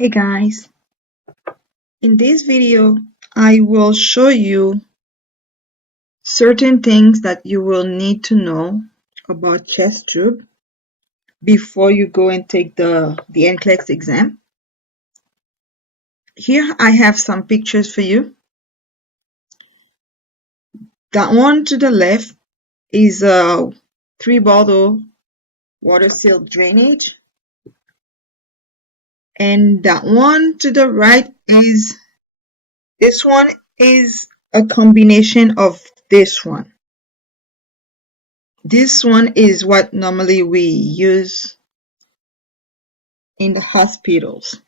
Hey guys, in this video I will show you certain things that you will need to know about chest tube before you go and take the NCLEX exam. Here I have some pictures for you. That one to the left is a 3-bottle water sealed drainage, and that one to the right is this one is a combination of this one. This one is what normally we use in the hospitals.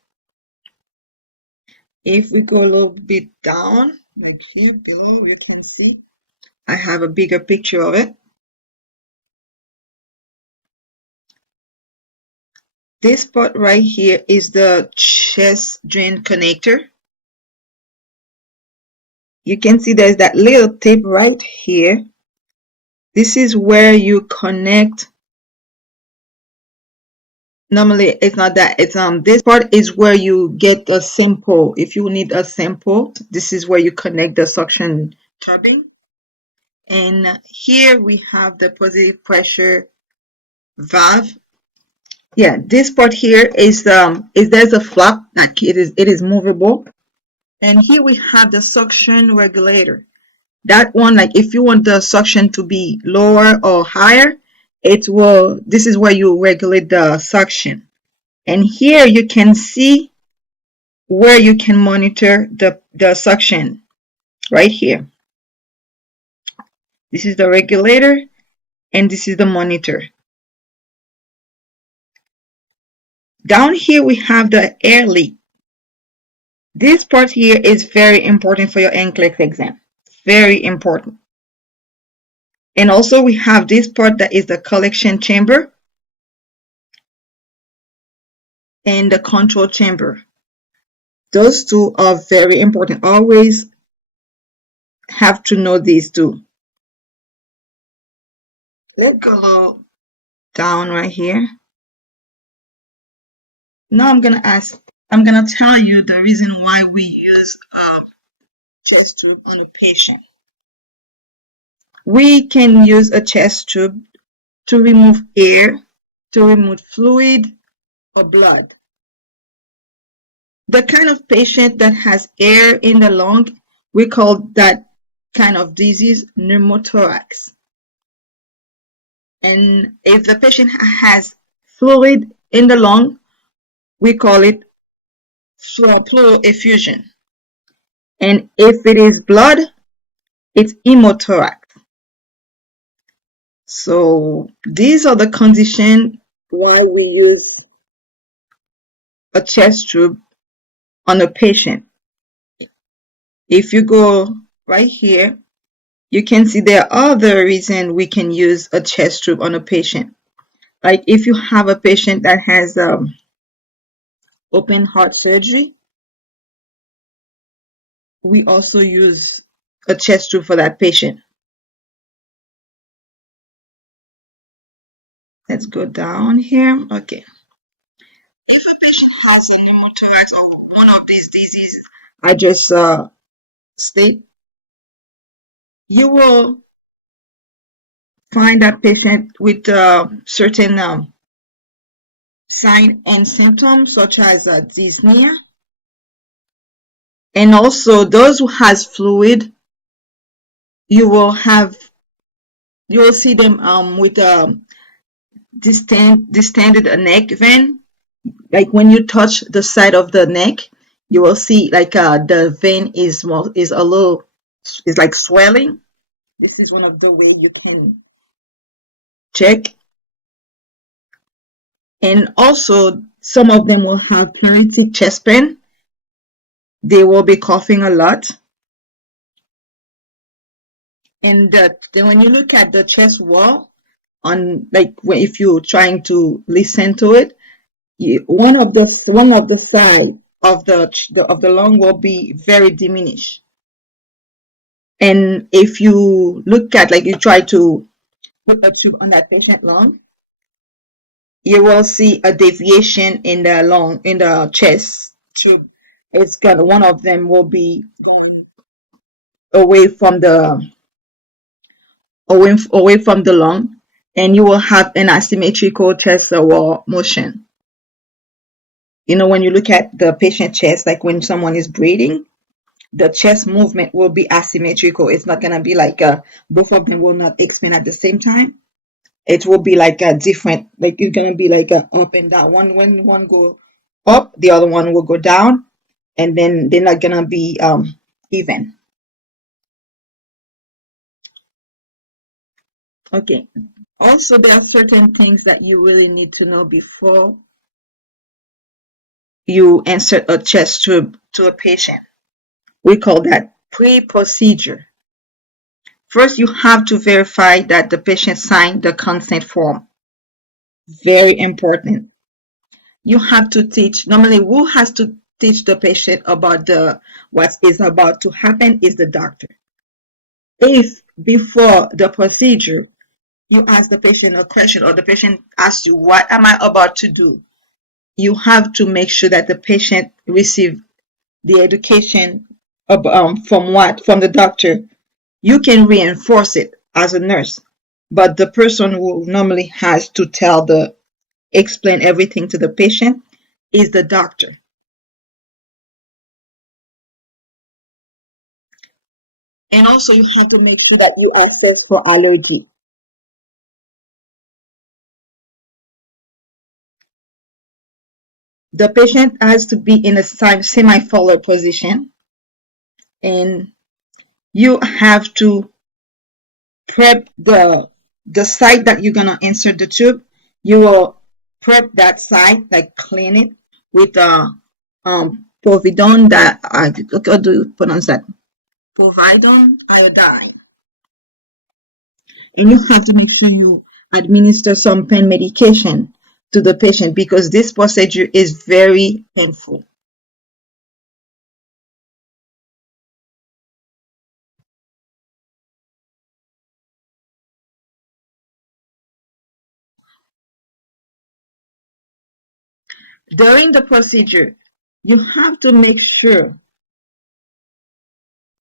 If we go a little bit down, like here below, you can see I have a bigger picture of it. This part right here is the chest drain connector. You can see there's that little tip right here. This is where you connect. Normally it's not that, it's this part is where you get a sample. If you need a sample, this is where you connect the suction tubbing. And here we have the positive pressure valve. Yeah, this part here is there's a flap, like it is movable. And here we have the suction regulator. That one, like if you want the suction to be lower or higher, this is where you regulate the suction. And here you can see where you can monitor the suction right here. This is the regulator and this is the monitor. Down here we have the air leak. This part here is very important for your NCLEX exam. Very important. And also we have this part that is the collection chamber and the control chamber. Those two are very important. Always have to know these two. Let's go down right here. Now I'm gonna tell you the reason why we use a chest tube on a patient. We can use a chest tube to remove air, to remove fluid or blood. The kind of patient that has air in the lung, we call that kind of disease pneumothorax. And if the patient has fluid in the lung, we call it pleural effusion. And if it is blood, it's hemothorax. So these are the conditions why we use a chest tube on a patient. If you go right here, you can see there are other reasons we can use a chest tube on a patient. Like if you have a patient that has open heart surgery, we also use a chest tube for that patient. Let's go down here. Okay. If a patient has a pneumothorax or one of these diseases I just state, you will find that patient with certain signs and symptoms such as dyspnea. And also those who has fluid, you will see them with distended neck vein. Like when you touch the side of the neck, you will see like the vein is like swelling. This is one of the ways you can check. And also some of them will have paralytic chest pain. They will be coughing a lot. And when you look at the chest wall, if you're trying to listen to it, one of the side of the lung will be very diminished. And if you look at, like you try to put a tube on that patient lung, you will see a deviation in the chest tube, it's gonna one of them will be going away from the away from the lung, and you will have an asymmetrical chest wall motion. You know, when you look at the patient chest, like when someone is breathing, the chest movement will be asymmetrical. It's not gonna be like both of them will not expand at the same time. It will be like a different, like it's gonna be like a up and down. One when one go up, the other one will go down, and then they're not gonna be even. Okay. Also, there are certain things that you really need to know before you insert a chest tube to a patient. We call that pre-procedure. First, you have to verify that the patient signed the consent form. Very important. You have to teach, normally who has to teach the patient about what is about to happen is the doctor. If before the procedure you ask the patient a question or the patient asks you, what am I about to do? You have to make sure that the patient receive the education from what? From the doctor. You can reinforce it as a nurse, but the person who normally has to explain everything to the patient is the doctor. And also you have to make sure that you assess for allergy. The patient has to be in a semi-forward position, and you have to prep the site that you're gonna insert the tube. You will prep that site, like clean it with povidone that how do you pronounce that? Povidone iodine. And you have to make sure you administer some pain medication to the patient because this procedure is very painful. During the procedure, you have to make sure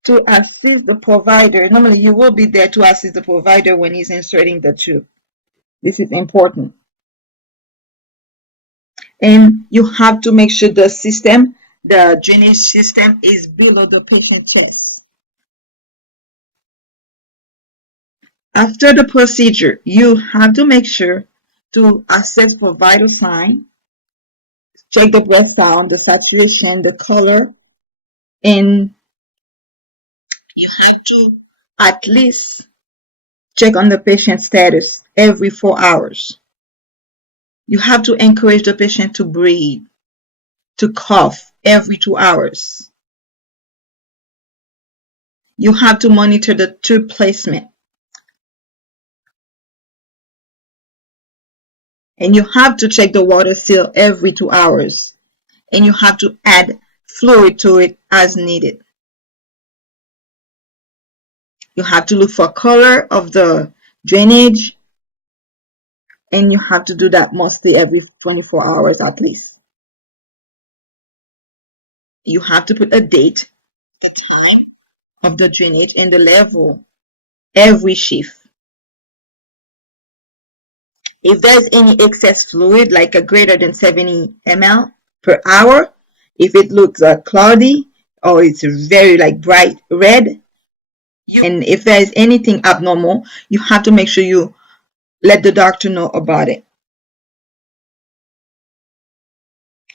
to assist the provider. Normally, you will be there to assist the provider when he's inserting the tube. This is important. And you have to make sure the drainage system is below the patient chest. After the procedure, you have to make sure to assess for vital sign, check the breath sound, the saturation, the color, and you have to at least check on the patient status every 4 hours. You have to encourage the patient to breathe, to cough every 2 hours. You have to monitor the tube placement. And you have to check the water seal every 2 hours. And you have to add fluid to it as needed. You have to look for color of the drainage, and you have to do that mostly every 24 hours at least. You have to put a date, the time of the drainage, and the level every shift. If there's any excess fluid, like a greater than 70 ml per hour, if it looks cloudy or it's very like bright red, and if there is anything abnormal, you have to make sure you let the doctor know about it.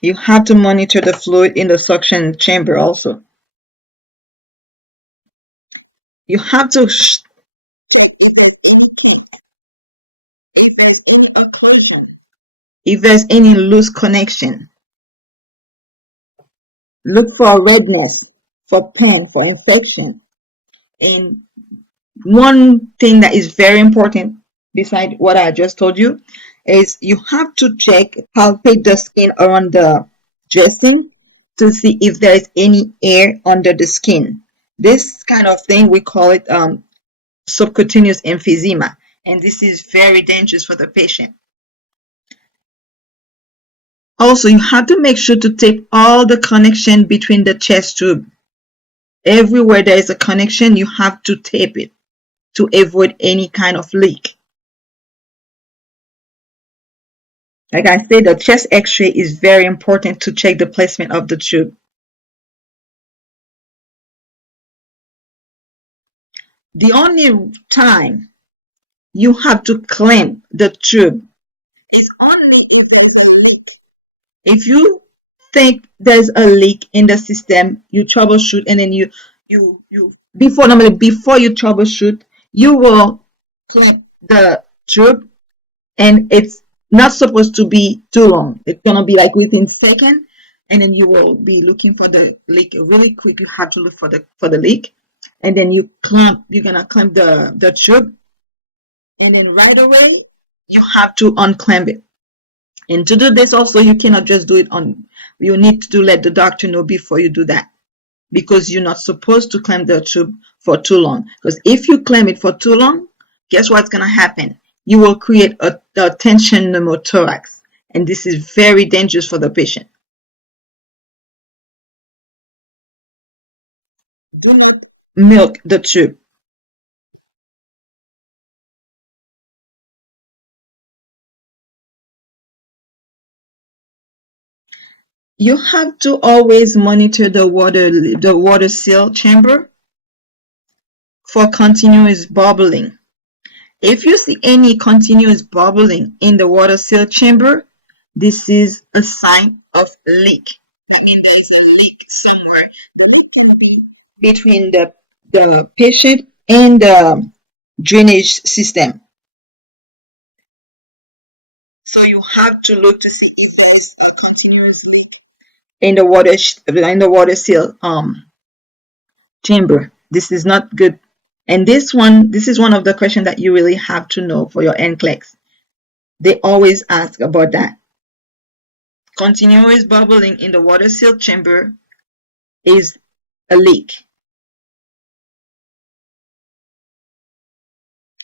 You have to monitor the fluid in the suction chamber also. You have to if there's any occlusion, if there's any loose connection. Look for redness, for pain, for infection. And one thing that is very important, beside what I just told you, is you have to palpate the skin around the dressing to see if there is any air under the skin. This kind of thing, we call it subcutaneous emphysema, and this is very dangerous for the patient. Also, you have to make sure to tape all the connection between the chest tube. Everywhere there is a connection, you have to tape it to avoid any kind of leak. Like I said, the chest x-ray is very important to check the placement of the tube. The only time you have to clamp the tube is if you think there's a leak in the system, you troubleshoot, and then normally before you troubleshoot, you will clamp the tube, and it's not supposed to be too long. It's gonna be like within seconds, and then you will be looking for the leak really quick. You have to look for the leak, and then you're gonna clamp the tube, and then right away you have to unclamp it. And to do this also, you cannot just do it you need to let the doctor know before you do that, because you're not supposed to clamp the tube for too long. Because if you clamp it for too long, guess what's going to happen? You will create a tension pneumothorax, and this is very dangerous for the patient. Do not milk the tube. You have to always monitor the water seal chamber for continuous bubbling. If you see any continuous bubbling in the water seal chamber, this is a sign of leak. I mean, there is a leak somewhere. The leak can be between the patient and the drainage system. So you have to look to see if there is a continuous leak in the water seal chamber. This is not good. And this is one of the questions that you really have to know for your NCLEX. They always ask about that. Continuous bubbling in the water seal chamber is a leak.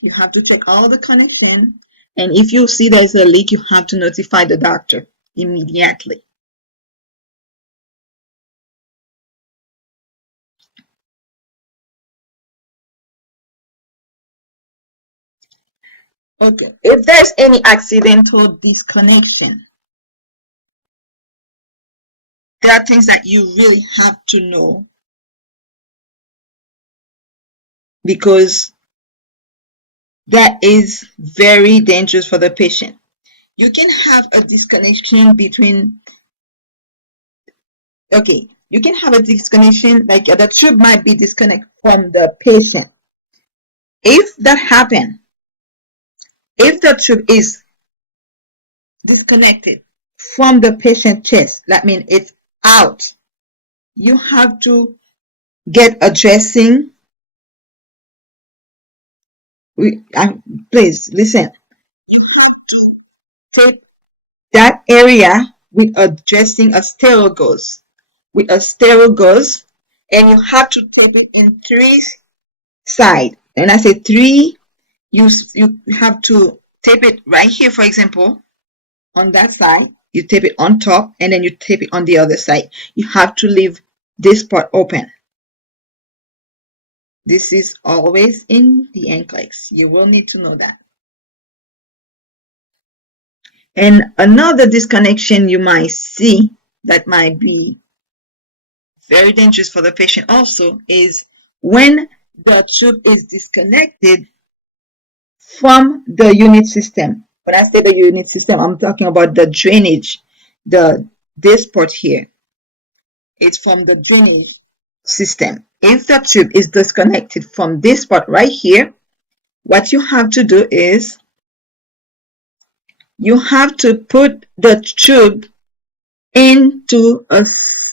You have to check all the connection, and if you see there's a leak, you have to notify the doctor immediately. Okay, if there's any accidental disconnection, there are things that you really have to know, because that is very dangerous for the patient. You can have a disconnection between, okay, you can have a disconnection, like the tube might be disconnected from the patient. If that happens, if the tube is disconnected from the patient chest, that means it's out, you have to get a dressing. Please listen. You have to tape that area with a dressing, a sterile gauze, and you have to tape it in 3 sides. And I say 3, you have to tape it right here, for example, on that side. You tape it on top, and then you tape it on the other side. You have to leave this part open. This is always in the NCLEX. You will need to know that. And another disconnection you might see that might be very dangerous for the patient also is when the tube is disconnected from the unit system. When I say the unit system, I'm talking about the drainage, this part here. It's from the drainage system. If the tube is disconnected from this part right here, what you have to do is you have to put the tube into a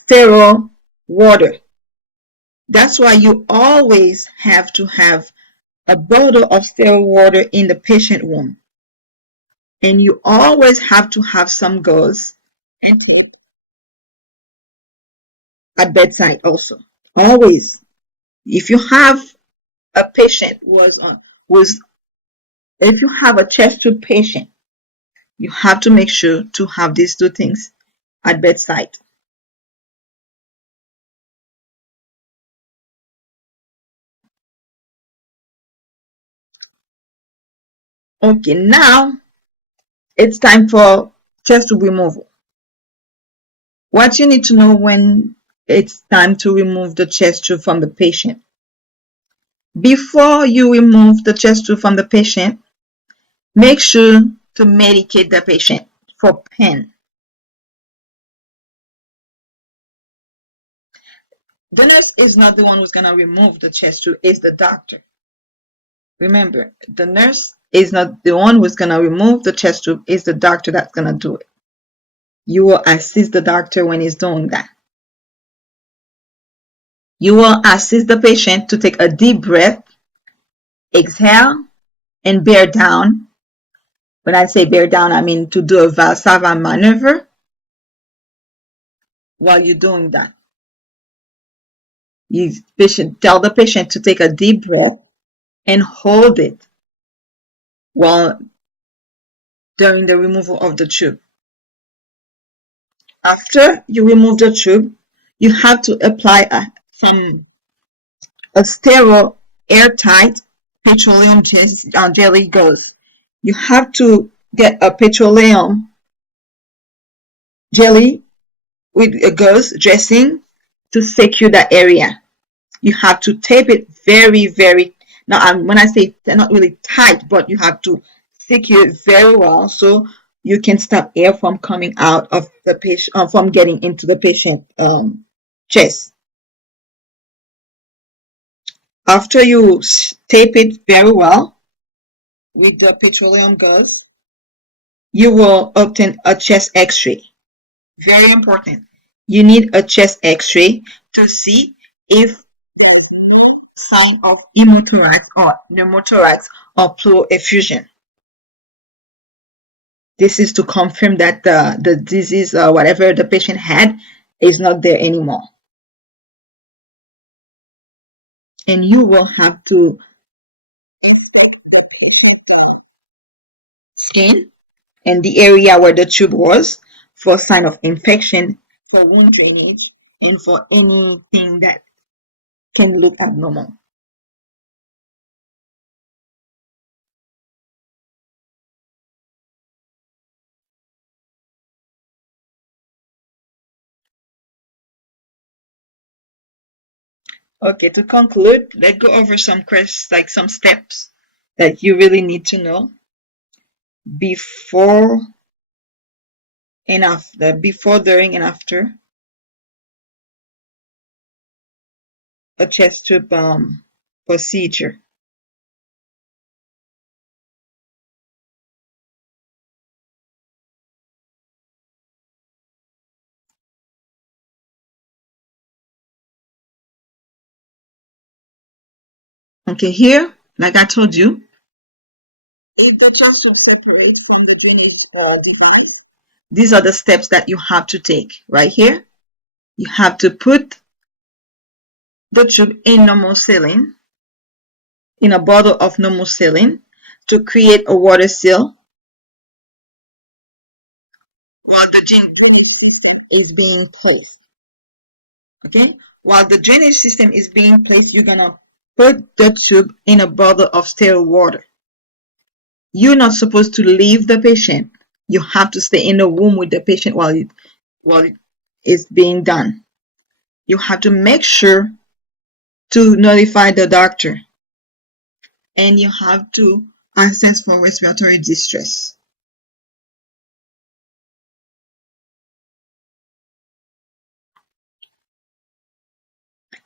sterile water. That's why you always have to have a bottle of sterile water in the patient room. And you always have to have some gauze at bedside also. Always. If you have a patient if you have a chest tube patient, you have to make sure to have these 2 things at bedside. Okay, now it's time for chest tube removal. What you need to know when it's time to remove the chest tube from the patient. Before you remove the chest tube from the patient, make sure to medicate the patient for pain. The nurse is not the one who's going to remove the chest tube, it's the doctor. Remember, the nurse is not the one who's going to remove the chest tube, it's the doctor that's going to do it. You will assist the doctor when he's doing that. You will assist the patient to take a deep breath, exhale, and bear down. When I say bear down, I mean to do a Valsalva maneuver while you're doing that. You tell the patient to take a deep breath and hold it while during the removal of the tube. After you remove the tube, you have to apply a sterile, airtight petroleum jelly gauze. You have to get a petroleum jelly with a gauze dressing to secure that area. You have to tape it very, very. Now, when I say not really tight, but you have to secure it very well so you can stop air from coming out of the patient, from getting into the patient chest. After you tape it very well with the petroleum gauze, you will obtain a chest X-ray. Very important. You need a chest X-ray to see if there's no sign of hemothorax or pneumothorax or pleural effusion. This is to confirm that the disease or whatever the patient had is not there anymore. And you will have to scan and the area where the tube was for sign of infection, for wound drainage, and for anything that can look abnormal. Okay, to conclude, let's go over some some steps that you really need to know before and after, before, during, and after a chest tube procedure. Okay, here, like I told you, is the chest tube separated from the device. These are the steps that you have to take. Right here, you have to put the tube in normal saline, in a bottle of normal saline, to create a water seal while the drainage system is being placed. Okay, while the drainage system is being placed, you're gonna put the tube in a bottle of sterile water. You're not supposed to leave the patient. You have to stay in the room with the patient while it is being done. You have to make sure to notify the doctor, and you have to assess for respiratory distress.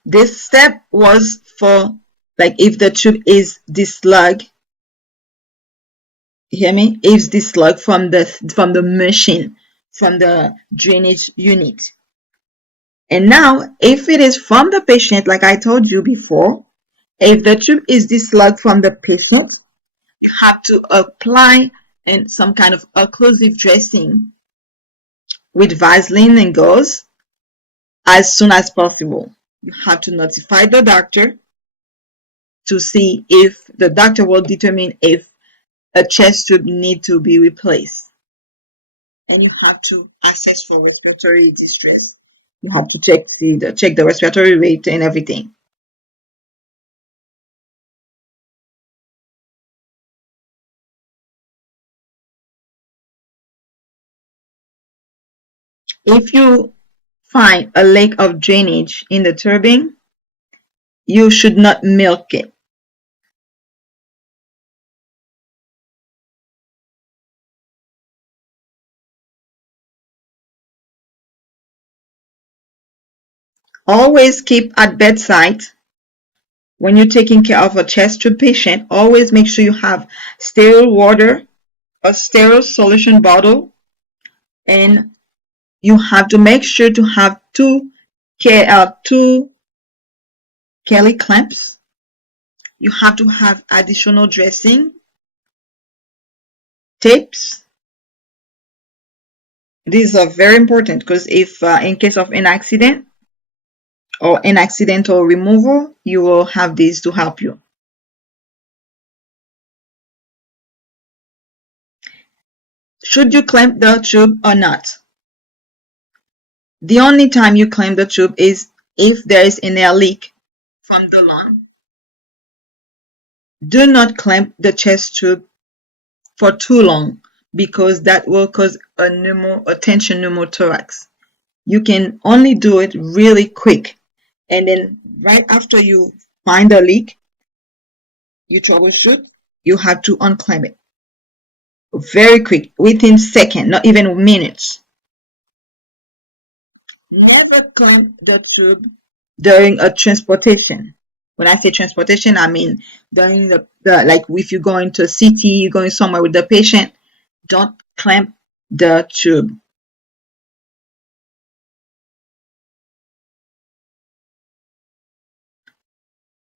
This step was for like if the tube is dislodged, you hear me? If dislodged from the machine, from the drainage unit. And now, if it is from the patient, like I told you before, if the tube is dislodged from the patient, you have to apply some kind of occlusive dressing with Vaseline and gauze as soon as possible. You have to notify the doctor to see if the doctor will determine if a chest tube needs to be replaced. and you have to assess for respiratory distress. You have to check the respiratory rate and everything. If you find a lack of drainage in the tubing, you should not milk it. Always keep at bedside when you're taking care of a chest tube patient. Always make sure you have sterile water, a sterile solution bottle, and you have to make sure to have two Kelly clamps. You have to have additional dressing, tapes. These are very important because if in case of an accident or an accidental removal, you will have these to help you. Should you clamp the tube or not? The only time you clamp the tube is if there is an air leak from the lung. Do not clamp the chest tube for too long because that will cause a tension pneumothorax. You can only do it really quick, and then right after you find a leak, you troubleshoot, you have to unclamp it. Very quick, within seconds, not even minutes. Never clamp the tube during a transportation. When I say transportation, I mean during the like if you're going to a city, you're going somewhere with the patient, don't clamp the tube.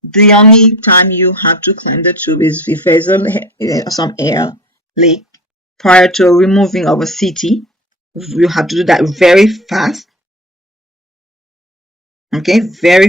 The only time you have to clamp the tube is if there's some air leak prior to removing of a CT. You have to do that very fast. Okay, very